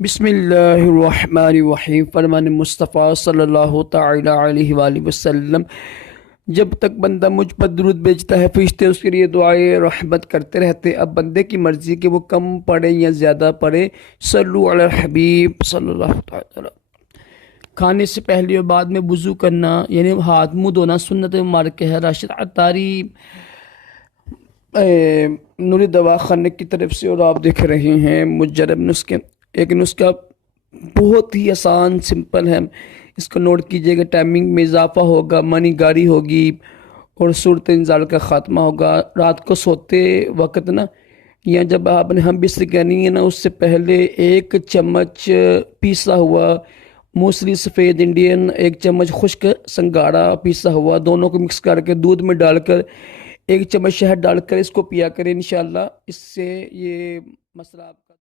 بسم اللہ الرحمن الرحیم۔ فرمان مصطفیٰ صلی اللہ تعالی علیہ وآلہ وسلم، جب تک بندہ مجھ پر درود بھیجتا ہے فرشتے اس کے لیے دعائے رحمت کرتے رہتے۔ اب بندے کی مرضی کہ وہ کم پڑھے یا زیادہ پڑھے۔ صلو علی الحبیب صلی اللہ تعالی علیہ۔ کھانے سے پہلے اور بعد میں وضو کرنا یعنی ہاتھ منہ دھونا سنت مبارک ہے۔ راشد عطاری نوری دواخانے کی طرف سے، اور آپ دیکھ رہے ہیں مجرب نسخے۔ ایک نسخہ بہت ہی آسان سمپل ہے، اس کو نوٹ کیجئے گا۔ ٹائمنگ میں اضافہ ہوگا، منی گاری ہوگی اور صورت انزال کا خاتمہ ہوگا۔ رات کو سوتے وقت نا، یا جب آپ نے ہم بستر کرنی ہے نا، اس سے پہلے 1 چمچ پیسا ہوا موسلی سفید انڈین، 1 چمچ خشک سنگھاڑا پیسا ہوا، دونوں کو مکس کر کے دودھ میں ڈال کر 1 چمچ شہد ڈال کر اس کو پیا کریں۔ انشاءاللہ اس سے یہ مسئلہ آپ کا